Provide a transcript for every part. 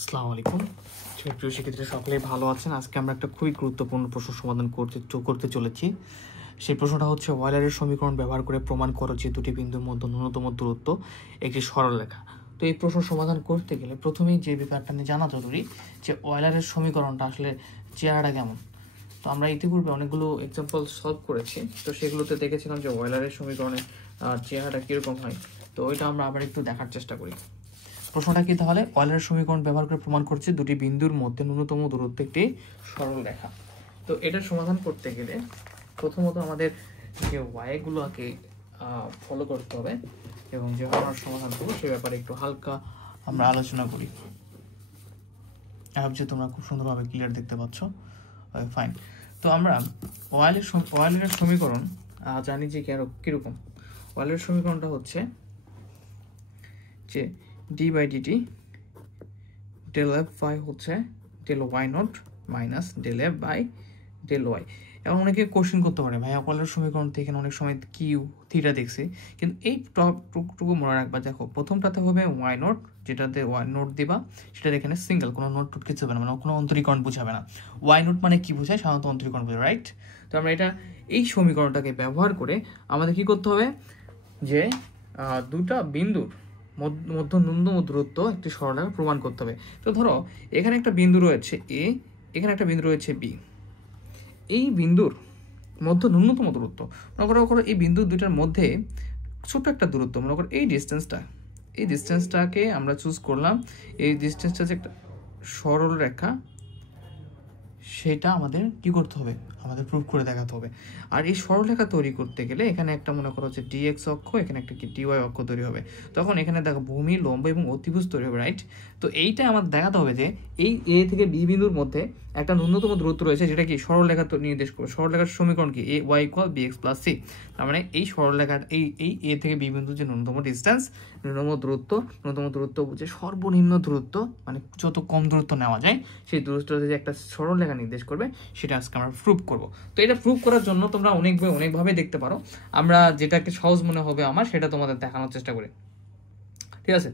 আসসালামু আলাইকুম। প্রিয় শিক্ষার্থীরা সকলেই ভালো আছেন। আজকে আমরা একটা খুবই গুরুত্বপূর্ণ প্রশ্ন সমাধান করতে চলেছি। সেই প্রশ্নটা হচ্ছে ওয়েলারের সমীকরণ ব্যবহার করে প্রমাণ করো যে দুটি বিন্দুর মধ্যে ন্যূনতম দূরত্ব একটি সরলরেখা। তো এই প্রশ্ন সমাধান করতে গেলে প্রথমেই যে ব্যাপারটা নিয়ে জানা জরুরি যে ওয়েলারের সমীকরণটা আসলে চেহারাটা কেমন। তো আমরা ইতিপূর্বে অনেকগুলো এক্সাম্পল সলভ করেছি, তো সেগুলোতে দেখেছিলাম যে ওয়েলারের সমীকরণের চেহারাটা কীরকম হয়। তো ওইটা আমরা আবার একটু দেখার চেষ্টা করি। প্রশ্নটা কি তাহলে? ওয়েলারের সমীকরণ ব্যবহার করে প্রমাণ করছে দুটি বিন্দুর মধ্যে ন্যূনতম দূরত্ব একটি সরল রেখা। তো এটার সমাধান করতে গেলে প্রথমত আমাদের যে ওয়াইগুলোকে ফলো করতে হবে এবং যেভাবে আমরা সমাধান করবো সে ব্যাপারে একটু হালকা আমরা আলোচনা করি। যে তোমরা খুব সুন্দরভাবে ক্লিয়ার দেখতে পাচ্ছ। ফাইন। তো আমরা ওয়েলারের সমীকরণ জানি যে কিরকম। ওয়েলারের সমীকরণটা হচ্ছে যে d by dt del f by হচ্ছে del y not minus del f by del y। এখন অনেকে কোশ্চেন করতে পারে, ভাই ওয়েলারের সমীকরণ থেকে অনেক সময় কিউ থিটা দেখছি, কিন্তু এই টুকটুকু মনে রাখবা। দেখো প্রথমটাতে হবে y নট, যেটাতে y নোট দিবা সেটা এখানে সিঙ্গেল, কোনো নোট টুট কিছু হবে না, মানে কোনো অন্তরীকরণ বুঝাবে না। y নোট মানে কি বোঝায়? সাধারণত অন্তরীকরণ বোঝায়, রাইট? তো আমরা এই সমীকরণটাকে ব্যবহার করে আমাদের কি করতে হবে যে দুটা বিন্দুর মধ্য ন্যূনতম দূরত্ব একটি সরলরেখা প্রমাণ করতে হবে। তো ধরো এখানে একটা বিন্দু রয়েছে এ, এখানে একটা বিন্দু রয়েছে বি। এই বিন্দুর মধ্য ন্যূনতম দূরত্ব মনে করো এই বিন্দু দুইটার মধ্যে ছোট্ট একটা দূরত্ব, মনে করো এই ডিস্টেন্সটাকে আমরা চুজ করলাম। এই ডিস্টেন্সটা যে একটা সরল রেখা, সেটা আমাদের কি করতে হবে? আমাদের প্রুভ করে দেখাতে হবে। আর এই সরলরেখা তৈরি করতে গেলে এখানে একটা মনে করো যে ডিএক্স অক্ষ, এখানে একটা কি ডিওয়াই অক্ষ তৈরি হবে। তখন এখানে দেখো ভূমি, লম্ব এবং অতিভুজ তৈরি হবে, রাইট? তো এইটা আমাদের দেখাতে হবে যে এই এ থেকে বি বিন্দুর মধ্যে একটা ন্যূনতম দূরত্ব রয়েছে, যেটা কি সরলরেখা নির্দেশ করবে। সরলরেখার সমীকরণ কি? A Y equal B X plus C. তার মানে এই সরলরেখার এই এ থেকে বি বিন্দুর যে ন্যূনতম ডিস্টেন্স, ন্যূনতম দূরত্ব বুঝে সর্বনিম্ন দূরত্ব, মানে যত কম দূরত্ব নেওয়া যায় সেই দূরত্বটা যে একটা সরলরেখা নির্দেশ করবে, সেটা আজকে আমরা প্রুভ করব। তো এটা প্রুভ করার জন্য তোমরা অনেকভাবে দেখতে পারো। আমরা যেটাকে সহজ মনে হবে আমার, সেটা তোমাদের দেখানোর চেষ্টা করি, ঠিক আছে?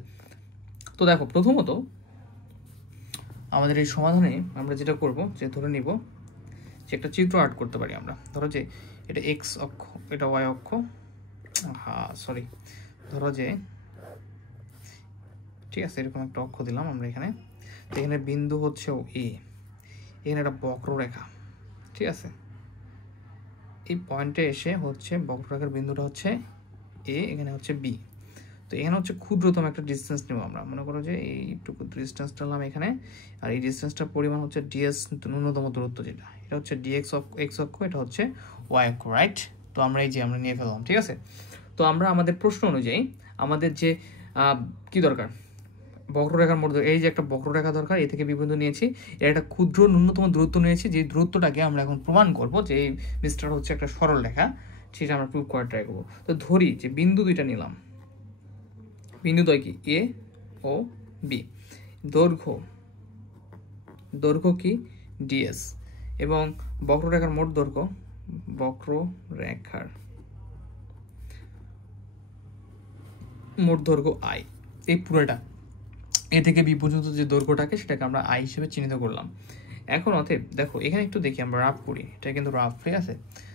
তো দেখো প্রথমত আমাদের এই সমাধানে আমরা যেটা করব, যে ধরে নিব যে একটা চিত্র আর্ট করতে পারি আমরা। ধরো যে এটা এক্স অক্ষ, এটা ওয়াই অক্ষ, ধরো যে ঠিক আছে এরকম একটা অক্ষ দিলাম আমরা এখানে। তো এখানে বিন্দু হচ্ছে এ, এখানে একটা বক্ররেখা, ঠিক আছে? এই পয়েন্টে এসে হচ্ছে বক্ররেখার বিন্দুটা হচ্ছে এ, এখানে হচ্ছে বি। তো এখানে হচ্ছে ক্ষুদ্রতম একটা ডিস্টেন্স নেব আমরা। মনে করো যে এইটুকু ডিস্টেন্স নিলাম এখানে, আর এই ডিস্টেন্সটার পরিমাণ হচ্ছে ডিএস, ন্যূনতম দূরত্ব যেটা, এটা হচ্ছে ডিএক্স এক্স অক্ষ, এটা হচ্ছে ওয়াই অক্ষ, রাইট? তো আমরা আমরা নিয়ে ফেললাম, ঠিক আছে? তো আমরা আমাদের প্রশ্ন অনুযায়ী আমাদের যে কি দরকার, বক্ররেখার মধ্যে এই যে একটা বক্ররেখা দরকার, এ থেকে বিবিন্দু নিয়েছি, এর একটা ক্ষুদ্র ন্যূনতম দূরত্ব নিয়েছি, যে দূরত্বটাকে আমরা এখন প্রমাণ করব যে এই মিস্টার হচ্ছে একটা সরল রেখা, সেটা আমরা প্রুভ করার ট্রাই করবো। তো ধরি যে বিন্দু দুইটা নিলাম, বিন্দু দ্বয় কি এ ও বি, দৈর্ঘ্য কি ডিএস, এবং বক্ররেখার মোট দৈর্ঘ্য, আই। এই পুরোটা এ থেকে বি পর্যন্ত যে দৈর্ঘ্যটাকে, সেটাকে আমরা আই হিসেবে চিহ্নিত করলাম। এখন অতএব দেখো এখানে একটু দেখি, আমরা রাফ করি, এটা কিন্তু রাফ, ঠিক আছে?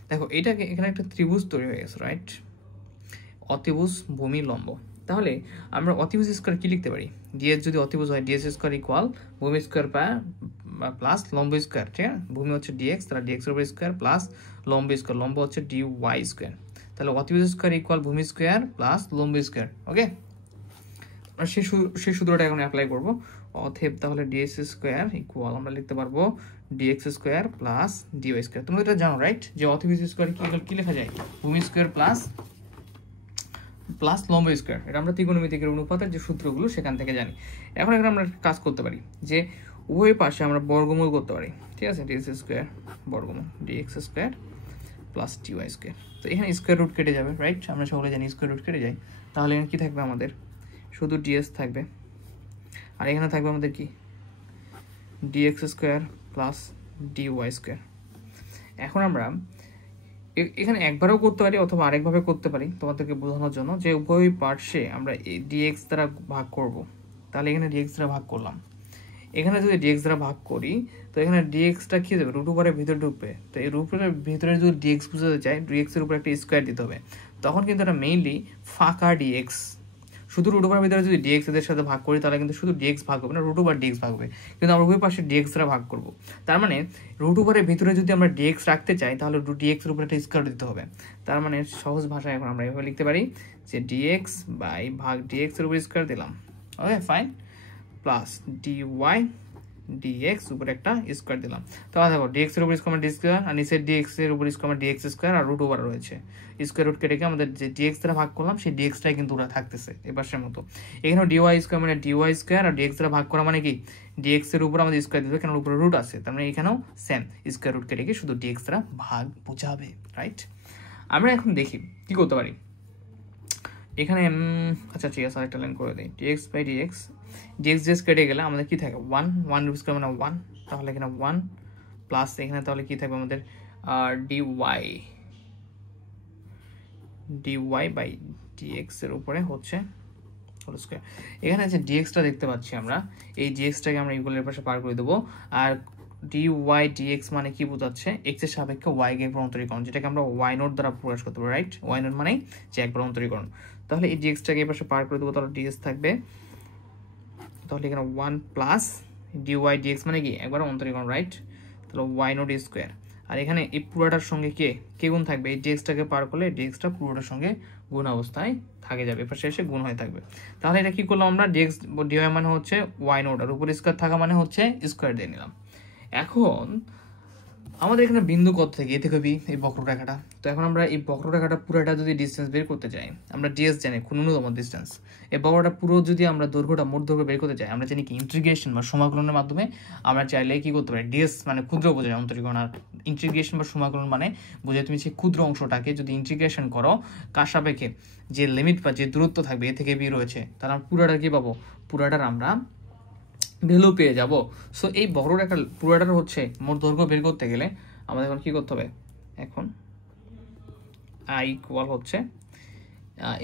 দেখো এটাকে এখানে একটা ত্রিভুজ তৈরি হয়ে গেছে, রাইট? অতিভুজ, ভূমি, লম্ব। তাহলে আমরা অতিভুজ স্কোয়ার কি লিখতে পারি? ডিএস যদি অতিভুজ হয়, ডিএস স্কোয়ার ইকুয়াল ভূমি স্কোয়ার প্লাস লম্ব স্কোয়ার, ঠিক আছে? ভূমি হচ্ছে ডিএক্স, তাহলে ডিএক্স এর উপর স্কোয়ার প্লাস লম্ব স্কোয়ার, লম্ব হচ্ছে ডি ওয়াই স্কোয়ার। তাহলে অতিভুজ স্কোয়ার ইকুয়াল ভূমি স্কোয়ার প্লাস লম্ব স্কোয়ার, ওকে? সেই সূত্রটা এখন অ্যাপ্লাই করবো। অতএব তাহলে ডিএক্স স্কোয়ার ইকুয়াল আমরা লিখতে পারবো dx square plus dy square. তোমরা এটা জানো, রাইট? যে অতিভুজ স্কোয়ার কি লেখা যায়? ভূমি স্কোয়ার প্লাস লম্ব স্কোয়ার। এটা আমরা ত্রিকোণমিতিকের অনুপাতের যে সূত্রগুলো সেখান থেকে জানি। এখন এখানে আমরা কাজ করতে পারি যে উভয় পাশে আমরা বর্গমূল করতে পারি, ঠিক আছে? ডিএক্স স্কোয়ার বর্গমূল dx square plus dy square. তো এখানে স্কোয়ার রুট কেটে যাবে, রাইট? আমরা সকলে জানি স্কোয়ার রুট কেটে যায়। তাহলে এখানে কি থাকবে? আমাদের শুধু ডিএস থাকবে, আর এখানে থাকবে আমাদের কি dx square plus dy square. এখন আমরা এখানে একবারও করতে পারি অথবা আরেকভাবে করতে পারি, তোমাদেরকে বোঝানোর জন্য যে উভয় পার্শ্বে আমরা ডিএক্স দ্বারা ভাগ করব। তাহলে এখানে ডিএক্স দ্বারা ভাগ করলাম, এখানে যদি ডিএক্স দ্বারা ভাগ করি তো এখানে ডিএক্সটা কি যাবে রুট ওভারের ভিতরে ঢুকবে, তো এই রুট ওভারের ভিতরে যদি ডিএক্স বুঝাতে চাই ডিএক্স এর উপর একটা স্কোয়ার দিতে হবে, তখন কিন্তু এটা মেইনলি ফাঁকা ডিএক্স। শুধু রুট ওভারের ভিতরে যদি ডিএক্স এদের সাথে ভাগ করি তাহলে কিন্তু শুধু ডিএক্স ভাগ হবে না, রুট ওভার ডিএক্স ভাগ হবে, কিন্তু আমরা উভয় পাশে ডিএক্স দ্বারা ভাগ করব। তার মানে রুট ওভারের ভিতরে যদি আমরা ডিএক্স রাখতে চাই তাহলে ডিএক্স এর উপর একটা স্কোয়ার দিতে হবে। তার মানে সহজ ভাষায় এখন আমরা এভাবে লিখতে পারি যে ডিএক্স বাই ভাগ ডিএক্স এর উপর স্কোয়ার দিলাম, okay fine, plus dy dx উপরে একটা স্কোয়ার দিলাম। তাহলে দেখো ডিএক্স এর উপর স্কোয়ার ডি স্কোয়ার আর নিচের ডিএক্স এর উপর স্কোয়ার ডিএক্স স্কোয়ার আর রুট ওভার রয়েছে, স্কোয়ার রুট কেটে আমাদের যে ডিএক্স দ্বারা ভাগ করলাম সেই ডিএক্সটাই কিন্তু ওরা থাকতেছে এপাশের মতো। এখানেও ডিওয়াই স্কোয়ার মানে ডিওয়াই স্কোয়ার আর ডিএক্স দ্বারা ভাগ করা মানে কি ডিএক্স এর উপর আমাদের স্কোয়ার দিতে হবে, কেন উপরে রুট আছে, তার মানে এখানেও সেম স্কোয়ার রুট কেটে শুধু ডিএক্স দ্বারা ভাগ বোঝাবে, রাইট। আমরা এখন দেখি কি করতে পারি এখানে। আচ্ছা ঠিক আছে, আরেকটা লাইন করে দিই, dx by dx, dx dx কেটে গেলে আমাদের কি থাকে 1 1 রুট স্কয়ার মানে 1, তাহলে এখানে 1 প্লাস এখানে তাহলে কি থাকবে আমাদের ডিওয়াই ডিওয়াই বাই ডিএক্স এর উপরে হচ্ছে হোল স্কয়ার। এখানে যে ডিএক্সটা দেখতে পাচ্ছি আমরা, এই ডিএক্সটাকে আমরা ইকুয়ালের পাশে পার করে দেবো, আর ডিওয়াই ডিএক্স মানে কি বোঝাচ্ছে এক্স এর সাপেক্ষে ওয়াই কে একবার অন্তরীকরণ, যেটাকে আমরা ওয়াই নোট দ্বারা প্রকাশ করতে পারি, রাইট। ওয়াই নোট মানে যে একবার অন্তরীকরণ। তাহলে এই ডিএক্সটাকে এই পাশে পার করে দেবো, তাহলে ডিএক্স থাকবে, তাহলে এখানে 1 প্লাস ডিওয়াই ডিএক্স মানে কি একবার অন্তরীকরণ, রাইট। তাহলে ওয়াই নোট স্কোয়ার, আর এখানে এই পুরোটার সঙ্গে কে গুণ থাকবে, এই ডিএক্সটাকে পার করলে ডিএক্সটা পুরোটার সঙ্গে গুণ অবস্থায় থাকে যাবে, এপাশে এসে গুণ হয়ে থাকবে। তাহলে এটা কি করলাম আমরা, ডিএক্স ডিওয়াই মানে হচ্ছে ওয়াই নোট আর উপর স্কোয়ার থাকা মানে হচ্ছে স্কোয়ার দিয়ে নিলাম। এখন আমাদের এখানে বিন্দু কত থেকে এ থেকে বি এই বক্ররেখাটা, তো এখন আমরা এই বক্ররেখাটা পুরোটা যদি ডিসটেন্স বের করতে চাই, আমরা ডিএস জানি ন্যূনতম ডিসটেন্স, এই বক্রটা পুরো যদি আমরা দৈর্ঘ্যটা মোট দৈর্ঘ্য বের করতে চাই আমরা জানি কি ইন্টিগ্রেশন বা সমাকলনের মাধ্যমে আমরা চাইলে কি করতে পারি, ডিএস মানে ক্ষুদ্র বোঝায় অন্তরীকরণ, আর ইন্টিগ্রেশন বা সমাকলন মানে বোঝায় তুমি সেই ক্ষুদ্র অংশটাকে যদি ইন্টিগ্রেশন করো কার সাপেক্ষে, যে লিমিট বা যে দূরত্ব থাকবে এ থেকে বি রয়েছে, তাহলে আমরা পুরোটা কি পাবো, পুরোটার আমরা ভ্যালু পেয়ে যাব। সো এই বক্ররেখা পুরোটার হচ্ছে মোট দৈর্ঘ্য বের করতে গেলে আমাদের এখন কি করতে হবে, এখন আই ইকুয়াল হচ্ছে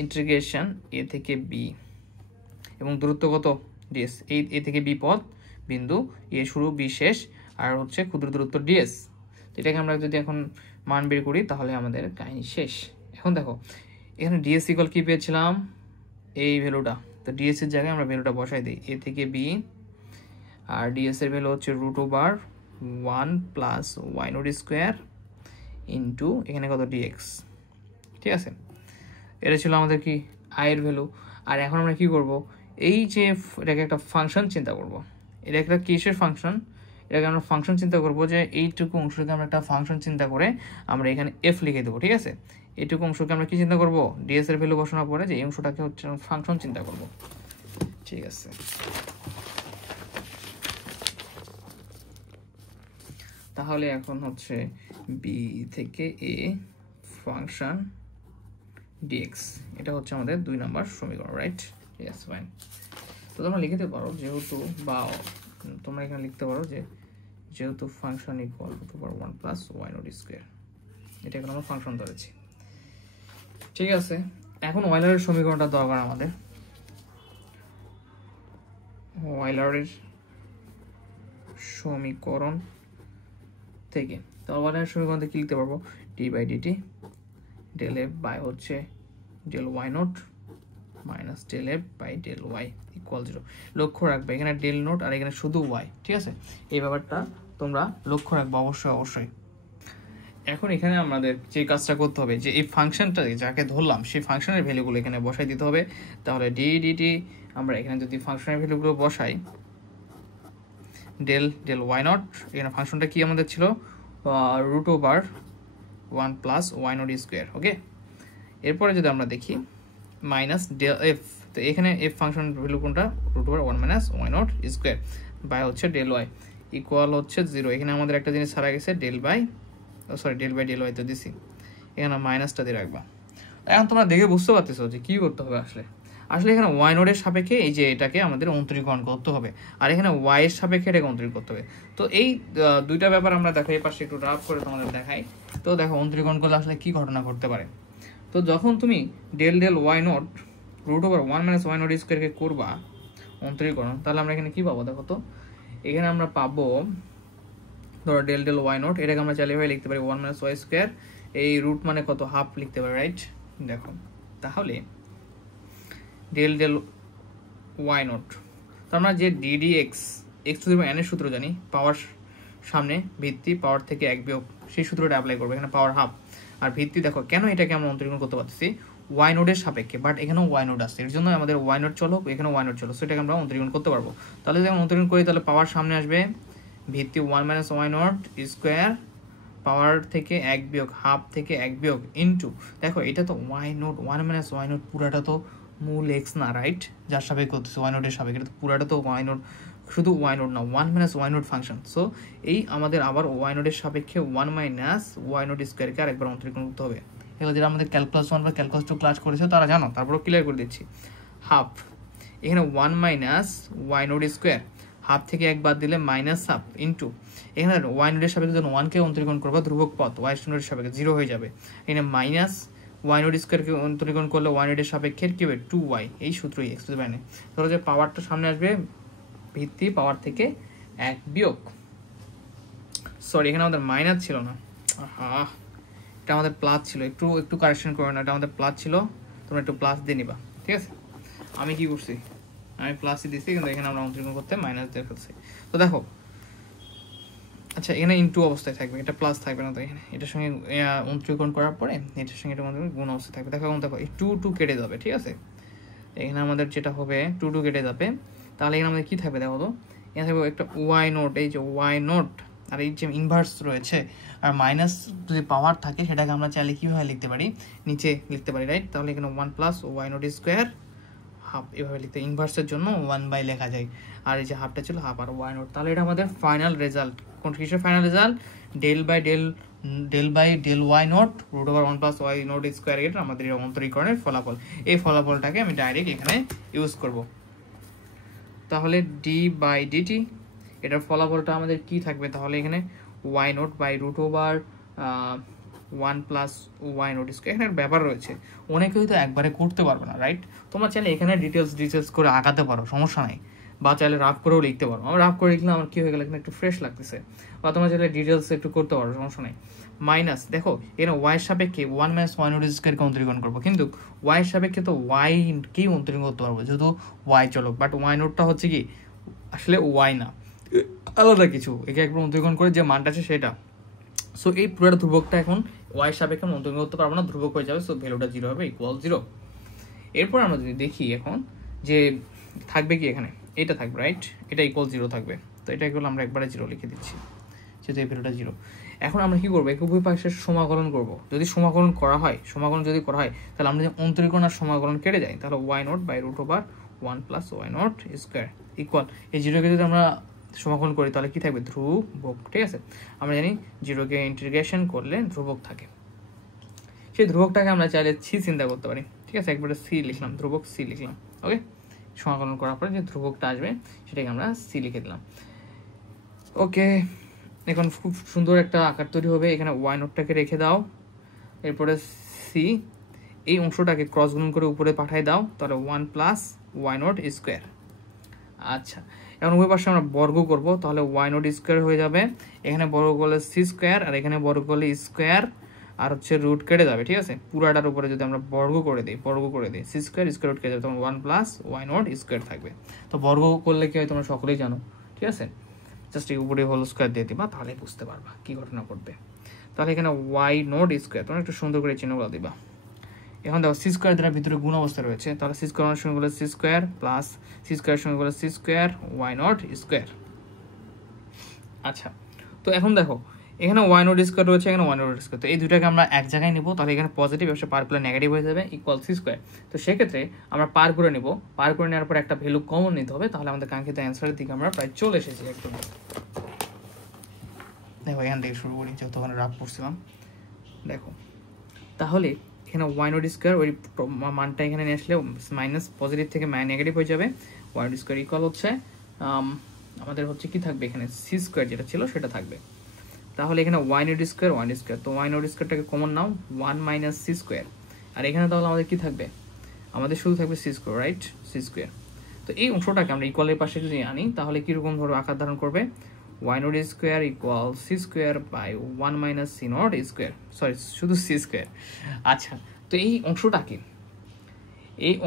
ইন্টিগ্রেশন এ থেকে বি এবং দূরত্ব কত ডিএস, এই এ থেকে বি পথ বিন্দু, এ শুরু বি শেষ, আর হচ্ছে ক্ষুদ্র দূরত্ব ডিএস। এটাকে আমরা যদি এখন মান বের করি তাহলে আমাদের কাহিনী শেষ। এখন দেখো এখানে ডিএস ইকুয়াল কি পেয়েছিলাম, এই ভ্যালুটা, তো ডিএস এর জায়গায় আমরা ভ্যালুটা বসাই দিই, এ থেকে বি, আর ডিএস এর ভ্যালু হচ্ছে root over 1 plus Y note square into এখানে কত ডিএক্স, ঠিক আছে। এটা ছিল আমাদের কি আয়ের ভ্যালু। আর এখন আমরা কি করব, এই যে এটাকে একটা ফাংশন চিন্তা করব, এটা একটা কিসের ফাংশন, এটাকে আমরা ফাংশন চিন্তা করব, যে এইটুকু অংশকে আমরা একটা ফাংশন চিন্তা করে আমরা এখানে এফ লিখে দেবো, ঠিক আছে। এইটুকু অংশকে আমরা কি চিন্তা করব, ডিএস এর ভ্যালু বসানোর পরে যে এই অংশটাকে হচ্ছে ফাংশন চিন্তা করব, ঠিক আছে। তাহলে এখন হচ্ছে বি থেকে এ ফাংশন ডিএক্স, এটা হচ্ছে আমাদের 2 নম্বর সমীকরণ, রাইট। Yes fine. তো তোমরা লিখতে পারো যেহেতু, বা তোমরা এখানে লিখতে পারো যে যেহেতু function equal to power 1 plus Y note square, এটা এখন আমরা ফাংশন ধরেছি, ঠিক আছে। এখন ওয়েলারের সমীকরণটা দরকার আমাদের, ওয়েলারের সমীকরণ থেকে, তো ওয়েলারের সমীকরণ থেকে কি লিখতে পারবো, D by DT del F by হচ্ছে del Y naught minus del F by del Y equal 0। লক্ষ্য রাখবে এখানে ডেল নোট আর এখানে শুধু ওয়াই, ঠিক আছে। এই ব্যাপারটা তোমরা লক্ষ্য রাখবে অবশ্যই। এখন এখানে আমাদের যে কাজটা করতে হবে, যে এই ফাংশনটা যাকে ধরলাম সেই ফাংশনের ভ্যালুগুলো এখানে বসাই দিতে হবে। তাহলে ডি ডিটি আমরা এখানে যদি ফাংশনের ভ্যালুগুলো বসাই, ডেল ওয়াই নট, এখানে ফাংশনটা কি আমাদের ছিল root over 1 plus Y not square, okay. এরপরে যদি আমরা দেখি মাইনাস ডেল এফ, তো এখানে এফ ফাংশন ভ্যালু কোনটা, root over 1 minus Y not square by হচ্ছে ডেল ওয়াই ইকুয়াল হচ্ছে 0। এখানে আমাদের একটা জিনিস ছাড়া গেছে, ডেল বাই ডেল ওয়াই তো দিছি, এখানে মাইনাসটা দিয়ে রাখবা। এখন তোমরা দেখে বুঝতে পারতেছো যে কি করতে হবে, আসলে এখানে ওয়াই নোটের সাপেক্ষে এই যে এটাকে আমাদের অন্তরীকরণ করতে হবে, আর এখানে ওয়াই এর সাপেক্ষে এটাকে অন্তরীকরণ করতে হবে। তো এই দুইটা ব্যাপার আমরা দেখো, এই পাশে একটু রাফ করে তোমাদের দেখাই। তো দেখো অন্তরীকরণ করলে আসলে কি ঘটনা ঘটতে পারে। তো যখন তুমি del Y note root over 1 minus Y naught স্কোয়ারকে করবা অন্তরীকরণ, তাহলে আমরা এখানে কি পাবো দেখো তো, এখানে আমরা পাবো ধরো ডেল ডেল ওয়াই নট, এটাকে আমরা চাইলে ভাবে লিখতে পারি 1 মাইনাস ওয়াই স্কোয়ার, এই রুট মানে কত হাফ লিখতে পারি, রাইট? দেখো তাহলে ডেল ডেল ওয়াই নট, তো আমরা যে DD x x to the power N এর সূত্র জানি, পাওয়ার সামনে ভিত্তি পাওয়ার থেকে এক বিয়োগ, সেই সূত্রটা অ্যাপ্লাই করবো। এখানে পাওয়ার হাফ আর ভিত্তি দেখো কেন এটাকে আমরা অন্তরীকরণ করতে পারতেছি ওয়াই নোডের সাপেক্ষে, বাট এখানেও ওয়াই নোড আসছে, এর জন্য আমাদের ওয়াই নোড চলো, এখানে ওয়াই নোড চলো, সেটাকে আমরা অন্তরীকরণ করতে পারবো। তাহলে যদি আমরা অন্তরীকরণ করি তাহলে পাওয়ার সামনে আসবে ভিত্তি 1 মাইনাস ওয়াই নট স্কোয়ার, পাওয়ার থেকে এক বিয়োগ হাফ থেকে এক বিয়োগ ইন্টু, দেখো এটা তো Y naught 1 minus Y naught পুরাটা তো মূল এক্স না, রাইট? যার সাপেক্ষে করতেছে ওয়াই নোটের সাপেক্ষে, এটা তো পুরাটা তো ওয়াই নোট, শুধু ওয়াই নোট না 1 minus Y naught function. So এই আমাদের আবার ওয়াই নোটের সাপেক্ষে 1 মাইনাস ওয়াই নোট স্কোয়ারকে আরেকবার অন্তরীকরণ করতে হবে। এগুলো যেটা আমাদের ক্যালকুলাস 1 বা ক্যালকুলাস 2 ক্লাস করেছে তারা জানো, তারপরে ক্লিয়ার করে দিচ্ছি। হাফ এখানে 1 minus Y note square, half থেকে এক বাদ দিলে মাইনাস হাফ ইন্টু, এখানে ওয়াই নোটের সাপেক্ষে যখন 1কে অন্তরীকরণ করবো ধ্রুবক পথ ওয়াই নোটের সাপেক্ষে 0 হয়ে যাবে, এখানে মাইনাস ওয়াই নোট স্কোয়ারকে অন্তরীকরণ করলে ওয়াই নোটের সাপেক্ষে কি হবে 2y, এই সূত্রই X to the power n। ধরো যে পাওয়ারটা সামনে আসবে ভিত্তি পাওয়ার থেকে এক বিয়োগ, সরি এখানে আমাদের মাইনাস ছিল না, এটা আমাদের প্লাস ছিল, একটু কারেকশন করে না, এটা আমাদের প্লাস ছিল, তোমরা একটু প্লাস দিয়ে নিবা, ঠিক আছে? আমি কি করছি, আমি প্লাসই দিচ্ছি, কিন্তু এখানে আমরা অন্তরীকরণ করতে মাইনাস দিয়ে ফেলছি। তো দেখো আচ্ছা এখানে ইনটু অবস্থায় থাকবে, এটা প্লাস থাকবে না, তো এখানে এটার সঙ্গে অন্তরীকরণ করার পরে এটার সঙ্গে এটা গুণ অবস্থায় থাকবে। দেখো দেখো এই 2 কেটে যাবে, ঠিক আছে? এখানে আমাদের যেটা হবে 2 কেটে যাবে, তাহলে এখানে আমাদের কি থাকবে দেখো তো, এখানে থাকবে একটা ওয়াই নোট, এই যে ওয়াই নোট, আর এই যে ইনভার্স রয়েছে, আর মাইনাস যদি পাওয়ার থাকে সেটাকে আমরা চাইলে কীভাবে লিখতে পারি, নিচে লিখতে পারি, রাইট? তাহলে এখানে 1 plus Y note square half, এভাবে লিখতে, ইনভার্সের জন্য 1 বাই লেখা যায়, আর এই যে হাফটা ছিল হাফ আর ওয়াই নোট। তাহলে এটা আমাদের ফাইনাল রেজাল্ট, কোন কিসের final result? Del by del Y note root over 1 plus Y note square, এটা আমাদের অন্তরীকরণের ফলাফল। এই ফলাফলটাকে আমি ডাইরেক্ট এখানে ইউজ করব। তাহলে ডি বাই ডিটি এটার ফলাফলটা আমাদের কি থাকবে, তাহলে এখানে y nought by root over 1 plus Y note square. এখানে ব্যাপার রয়েছে, অনেকে হয়তো একবারে করতে পারবে না, রাইট? তোমরা চাইলে এখানে ডিটেলস করে আঁকাতে পারো, সমস্যা নাই, বা চাইলে রাফ করেও লিখতে পারো। আমার রাফ করে লিখলে আমার কি হয়ে গেল, এখানে একটু ফ্রেশ লাগতেছে, বা তোমরা চাইলে ডিটেলস একটু করতে পারো, সমস্যা নাই। মাইনাস দেখো এখানে ওয়াই সাপেক্ষে 1 মাইনাস ওয়াই নোট স্কোয়ারকে অন্তরীকরণ করবো, কিন্তু ওয়াই সাপেক্ষে তো ওয়াইকেই অন্তরীকরণ করতে পারবো, যেহেতু ওয়াই চলক, বাট ওয়াই নোটটা হচ্ছে কি আসলে ওয়াই না, আলাদা কিছু, একে একবার অন্তরীকরণ করে যে মানটা আছে সেটা। সো এই পুরোটা ধ্রুবকটা এখন ওয়াই সাপেক্ষে আমরা অন্তরীকরণ করতে পারবো না, ধ্রুবক হয়ে যাবে, সো ভ্যালুটা 0 হবে, ইকুয়াল 0। এরপর আমরা যদি দেখি এখন যে থাকবে কি, এখানে এটা থাকবে, রাইট? এটা ইকুয়াল 0 থাকবে, তো এটা ইকুয়াল আমরা একবারে 0 লিখে দিচ্ছি, যেহেতু এই ভ্যালুটা 0। এখন আমরা কি করবো, উভয় পাশের সমাকলন করব। যদি সমাকলন করা হয়, তাহলে আমরা যদি অন্তরীকরণ আর সমাকলন কেটে যাই, তাহলে y nought by root over 1 plus Y note square equal, এই 0কে যদি আমরা সমাকলন করি তাহলে কি থাকবে, ধ্রুবক, ঠিক আছে? আমরা জানি 0কে ইন্টিগ্রেশন করলে ধ্রুবক থাকে, সেই ধ্রুবকটাকে আমরা চাইলে সি চিন্তা করতে পারি, ঠিক আছে? একবারে সি লিখলাম, ধ্রুবক সি লিখলাম, ওকে? সমাকলন করার পরে যে ধ্রুবকটা আসবে সেটাকে আমরা সি লিখে দিলাম, ওকে? এখন খুব সুন্দর একটা আকার তৈরি হবে, এখানে ওয়াই নোটটাকে রেখে দাও, এরপরে সি, এই অংশটাকে ক্রস গুণ করে উপরে পাঠিয়ে দাও, তাহলে 1 প্লাস ওয়াই নোট স্কোয়ার। আচ্ছা এখন উভয় পাশে আমরা বর্গ করব, তাহলে ওয়াই নোট স্কোয়ার হয়ে যাবে, এখানে বর্গ করলে সি স্কোয়ার, আর এখানে বর্গ করলে স্কোয়ার, আর হচ্ছে রুট কেটে যাবে, ঠিক আছে? পুরাটার উপরে যদি আমরা বর্গ করে দিই সি স্কোয়ার রুট কেটে যাবে, তখন 1 প্লাস ওয়াই নোট স্কোয়ার থাকবে। তো বর্গ করলে কি হয় তোমরা সকলেই জানো, ঠিক আছে? জাস্ট এই উপরে হোল স্কোয়ার দিয়ে দিবা, তাহলে বুঝতে পারবা কি ঘটনা ঘটবে। তাহলে এখানে ওয়াই নোট স্কোয়ার তোমরা একটু সুন্দর করে চিহ্নগুলো দিবা। এখন দেখো সি স্কোয়ার দ্বারা ভিতরে গুণ অবস্থা রয়েছে, তাহলে সি স্কোয়ার সঙ্গে বলে c square plus c square সঙ্গে বলে c square y not square. আচ্ছা তো এখন দেখো এখানে ওয়াই নোট স্কোয়ার রয়েছে, এখানে ওয়াই নোট স্কোয়ার, তো এই দুটাকে আমরা এক জায়গায় নিব, তাহলে এখানে পজিটিভ এসে পার করলে নেগেটিভ হয়ে যাবে, ইকুয়াল সি স্কোয়ার। তো সেক্ষেত্রে আমরা পার করে নিব, পার করে নেওয়ার পর একটা ভ্যালু কমন নিতে হবে, তাহলে আমাদের কাঙ্ক্ষিত অ্যান্সারের দিকে আমরা প্রায় চলে এসেছি একদম। দেখো এখান থেকে শুরু করি, যেহেতু ওখানে রাফ করছিলাম। দেখো তাহলে এখানে ওয়াই নোট স্কোয়ার ওই মানটা এখানে নিয়ে আসলে মাইনাস পজিটিভ থেকে নেগেটিভ হয়ে যাবে, ওয়াই নোট স্কোয়ার ইকুয়াল হচ্ছে আমাদের হচ্ছে কি থাকবে, এখানে সি স্কোয়ার যেটা ছিল সেটা থাকবে। তাহলে এখানে ওয়াই নোট স্কোয়ার তো ওয়াই নোট স্কোয়ারটাকে কমন নাও, 1 মাইনাস সি স্কোয়ার, আর এখানে তাহলে আমাদের কি থাকবে, আমাদের শুধু থাকবে c square, right? C square. তো এই অংশটাকে আমরা ইকুয়ালের পাশে যদি আনি তাহলে কীরকম ধরো আকার ধারণ করবে, y nought square equal c square by 1 minus c nought square, sorry শুধু সি স্কোয়ার। আচ্ছা, তো এই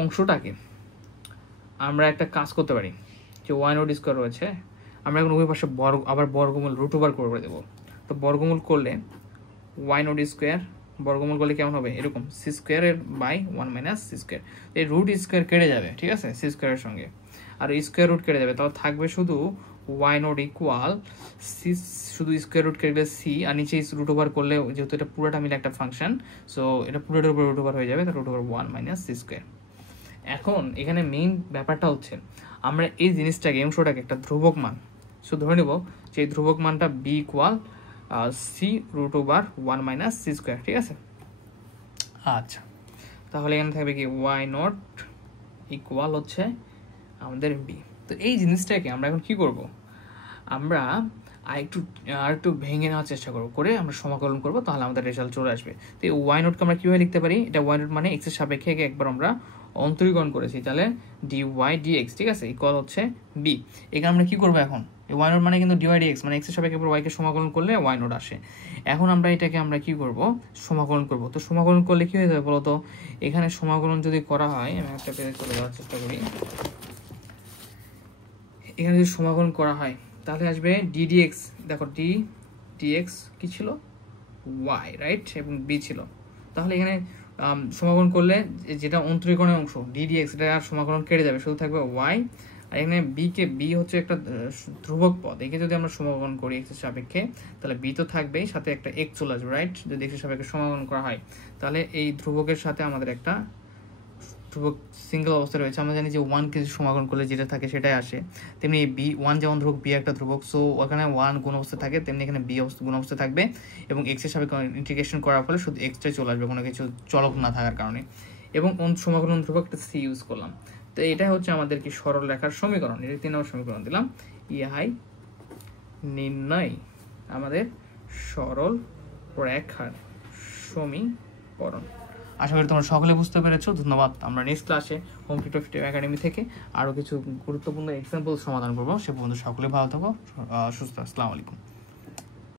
অংশটাকে আমরা একটা কাজ করতে পারি, যে y নট স্কোয়ার রয়েছে, আমরা এখন উভয় পাশে আবার বর্গমূল রুট ওভার করে দেবো। তো বর্গমূল করলে y নট স্কোয়ার বর্গমূল করলে কেমন হবে, এরকম সি স্কোয়ারের বাই 1 মাইনাস সি স্কোয়ার। এই রুট স্কোয়ার কেটে যাবে, ঠিক আছে, সি স্কোয়ারের সঙ্গে, আর স্কোয়ার রুট কেটে যাবে, তাহলে থাকবে শুধু y নট ইকুয়াল সি, শুধু স্কোয়ার রুট কেটে সি, আর নিচে রুট ওভার করলে যেহেতু এটা পুরোটা মিলে একটা ফাংশন, সো এটা পুরোটার উপর রুট ওভার হয়ে যাবে, তার root over 1 minus c square. এখন এখানে মেইন ব্যাপারটা হচ্ছে আমরা এই জিনিসটাকে অংশটাকে একটা ধ্রুবক মান, সো ধরে নেব যে এই ধ্রুবক মানটা b equal c root over 1 minus c square, ঠিক আছে। আচ্ছা, তাহলে এখানে থাকবে কি y নট ইকুয়াল হচ্ছে আমাদের বি। তো এই জিনিসটাকে আমরা এখন কি করব, আমরা আর একটু ভেঙে নেওয়ার চেষ্টা করে আমরা সমাকলন করব, তাহলে আমাদের রেজাল্ট চলে আসবে। তো এই y নটকে আমরা কীভাবে লিখতে পারি, এটা y নট মানে x এর সাপেক্ষে একবার আমরা অন্তরীকরণ করেছি, তাহলে dy dx, ঠিক আছে, ইকুয়াল হচ্ছে b। এখানে আমরা কি করবো এখন, এই y নট মানে কিন্তু dy dx মানে x এর সাপেক্ষে y কে সমাকলন করলে y নট আসে। এখন আমরা এটাকে আমরা কি করব, সমাকলন করব। তো সমাকলন করলে কি হয়ে যাবে বলতো, এখানে সমাকলন যদি করা হয়, আমি একটা পেজে চলে যাওয়ার চেষ্টা করি, এখানে যদি সমাকলন করা হয় তাহলে আসবে ডি ডিএক্স, দেখো ডি ডিএক্স কি ছিল, y রাইট, এবং b ছিল। তাহলে এখানে সমাকলন করলে যেটা অন্তরীকরণের অংশ ডি ডিএক্স, এটা আর সমাকলন কেটে যাবে, শুধু থাকবে y, আর এখানে বি হচ্ছে একটা ধ্রুবক পদ, একে যদি আমরা সমাকলন করি x এর সাপেক্ষে তাহলে b তো থাকবেই, সাথে একটা x চলে আসবে রাইট, যদি x এর সাপেক্ষে সমাকলন করা হয় তাহলে এই ধ্রুবকের সাথে আমাদের একটা ধ্রুবক সিঙ্গেল অবস্থা রয়েছে। আমরা জানি যে 1 কে সমাকলন করলে যেটা থাকে সেটাই আসে, তেমনি বি 1 যেমন ধ্রুবক বি একটা ধ্রুবক, সো ওখানে 1 গুণ অবস্থা থাকে, তেমনি এখানে বি গুণ অবস্থা থাকবে, এবং x এর সাপেক্ষে ইন্টিগ্রেশন করার ফলে শুধু x টাই চলে আসবে কোনো কিছু চলক না থাকার কারণে, এবং সমাকলন ধ্রুবক একটা সি ইউজ করলাম। তো এটাই হচ্ছে আমাদের কি সরল রেখার সমীকরণ, এটা 3 নম্বর সমীকরণ দিলাম, ইহাই নির্ণয় আমাদের সরল রেখার সমীকরণ। আশা করি তোমরা সকলে বুঝতে পেরেছো, ধন্যবাদ। আমরা নেক্সট ক্লাসে হোম টিউটর একাডেমি থেকে আরও কিছু গুরুত্বপূর্ণ এক্সাম্পল সমাধান করবো, সে পর্যন্ত সকলে ভালো থাকো, সুস্থ, আসসালামু আলাইকুম।